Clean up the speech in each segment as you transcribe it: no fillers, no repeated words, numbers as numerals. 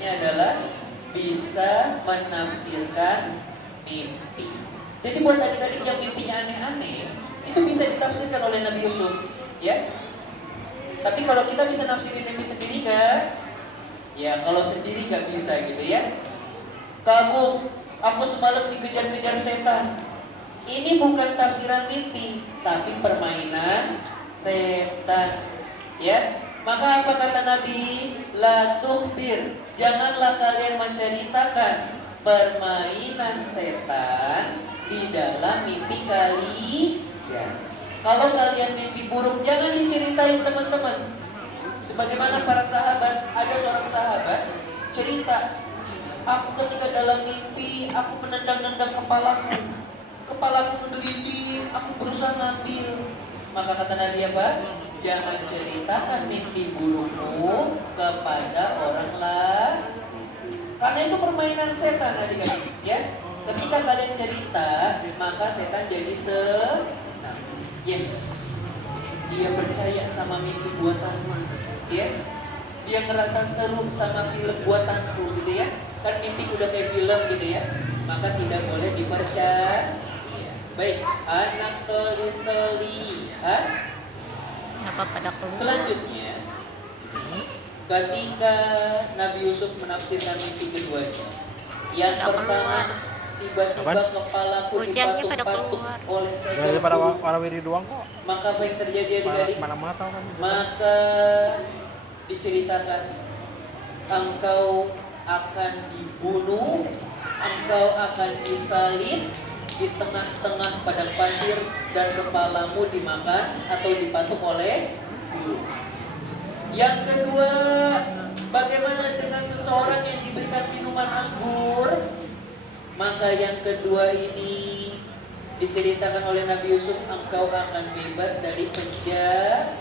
akhirnya adalah bisa menafsirkan mimpi. Jadi buat adik-adik yang mimpinya aneh-aneh, itu bisa ditafsirkan oleh Nabi Yusuf, ya. Tapi kalau kita bisa nafsirin mimpi sendiri kan? Ya, kalau sendiri nggak bisa gitu ya. Aku semalam dikejar-kejar setan. Ini bukan tafsiran mimpi, tapi permainan setan. Ya, maka apa kata Nabi? La tuhbir, janganlah kalian menceritakan permainan setan di dalam mimpi kalian. Kalau kalian mimpi buruk, jangan diceritain teman-teman. Sebagaimana para sahabat, ada seorang sahabat cerita, aku ketika dalam mimpi, aku menendang-nendang kepalaku kegelinding, aku berusaha ngambil. Maka kata Nabi apa? Jangan ceritakan mimpi burukmu kepada orang lain, karena itu permainan setan adik-adik, ya. Ketika kalian cerita, maka setan jadi yes, dia percaya sama mimpi buatanmu, ya. Dia ngerasa seru sama film buatanku gitu ya. Kan mimpi udah kayak film gitu ya. Maka tidak boleh dipercaya. Baik, anak seli-seli. Apa pada keluar? Selanjutnya, ketika Nabi Yusuf menafsirkan mimpi keduanya, yang pertama, tiba-tiba kepalaku dipatuk-patuk oleh seekor daripada burung. warawiri doang kok. Maka apa yang terjadi adik-adik? Mana-mana tahu kan. Maka diceritakan, engkau akan dibunuh, engkau akan disalib di tengah-tengah padang pasir, dan kepalamu dimakan atau dipatuk oleh burung. Yang kedua, bagaimana dengan seseorang yang diberikan minuman anggur? Maka yang kedua ini diceritakan oleh Nabi Yusuf, engkau akan bebas dari penjara.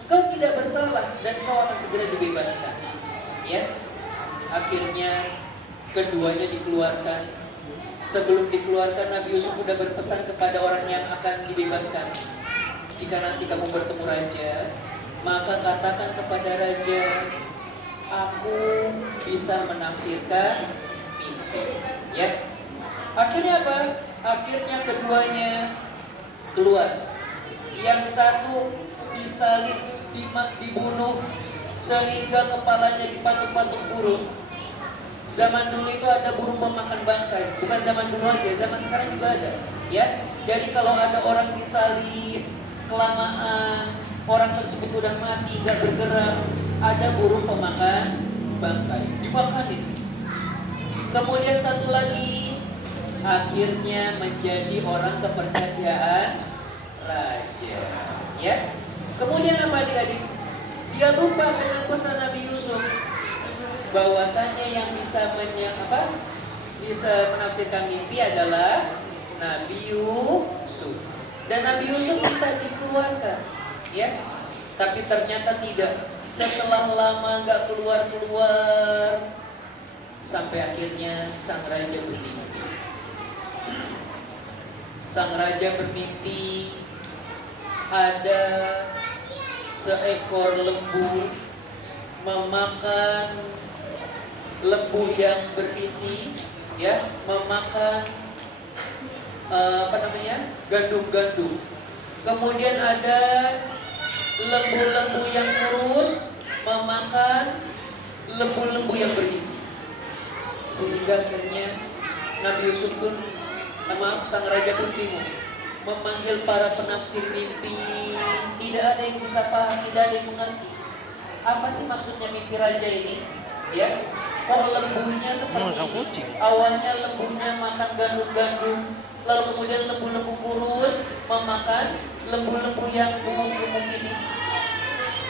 Engkau tidak bersalah dan engkau akan segera dibebaskan. Ya, akhirnya keduanya dikeluarkan. Sebelum dikeluarkan, Nabi Yusuf sudah berpesan kepada orang yang akan dibebaskan, jika nanti kamu bertemu raja, maka katakan kepada raja, aku bisa menafsirkan mimpi. Ya, akhirnya apa? Akhirnya keduanya keluar. Yang satu disalib, dibunuh sehingga kepalanya dipatuk-patuk burung. Zaman dulu itu ada burung pemakan bangkai, bukan zaman dulu aja, zaman sekarang juga ada. Ya, jadi kalau ada orang disalib kelamaan, orang tersebut udah mati, gak bergerak, ada burung pemakan bangkai, dimakanin. Kemudian satu lagi, akhirnya menjadi orang kepercayaan raja. Ya, kemudian apa adik-adik? Dia lupa dengan pesan Nabi Yusuf, bahwasanya yang bisa bisa menafsirkan mimpi adalah Nabi Yusuf. Dan Nabi Yusuf minta dikeluarkan, ya. Tapi ternyata tidak. Setelah lama nggak keluar, sampai akhirnya sang raja bermimpi. Sang raja bermimpi ada seekor lembu memakan lembu yang berisi, ya, memakan gandum-gandum. Kemudian ada lembu-lembu yang kurus memakan lembu-lembu yang berisi. Sehingga akhirnya Nabi Yusuf pun, sang raja pun bingung, memanggil para penafsir mimpi. Tidak ada yang bisa paham, tidak ada yang mengerti. Apa sih maksudnya mimpi raja ini? Ya, kok lembunya seperti ini? Awalnya lembunya makan gandum-gandum, lalu kemudian lembu-lembu kurus memakan lembu-lembu yang gemuk-gemuk ini.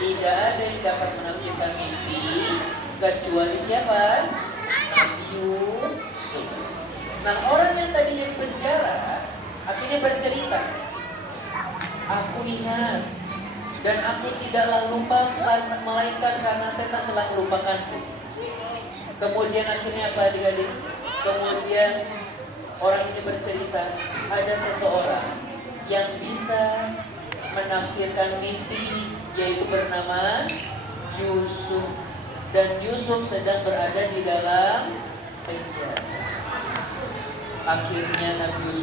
Tidak ada yang dapat menafsirkan mimpi kecuali siapa? Nabi Yusuf. Nah, orang yang tadinya di penjara akhirnya bercerita, aku ingat dan aku tidaklah lupa, melainkan karena setan telah melupakanku. Kemudian akhirnya apa adik-adik? Kemudian orang ini bercerita, ada seseorang yang bisa menafsirkan mimpi, yaitu bernama Yusuf. dan Yusuf sedang berada di dalam penjara. Akhirnya Nabi Yusuf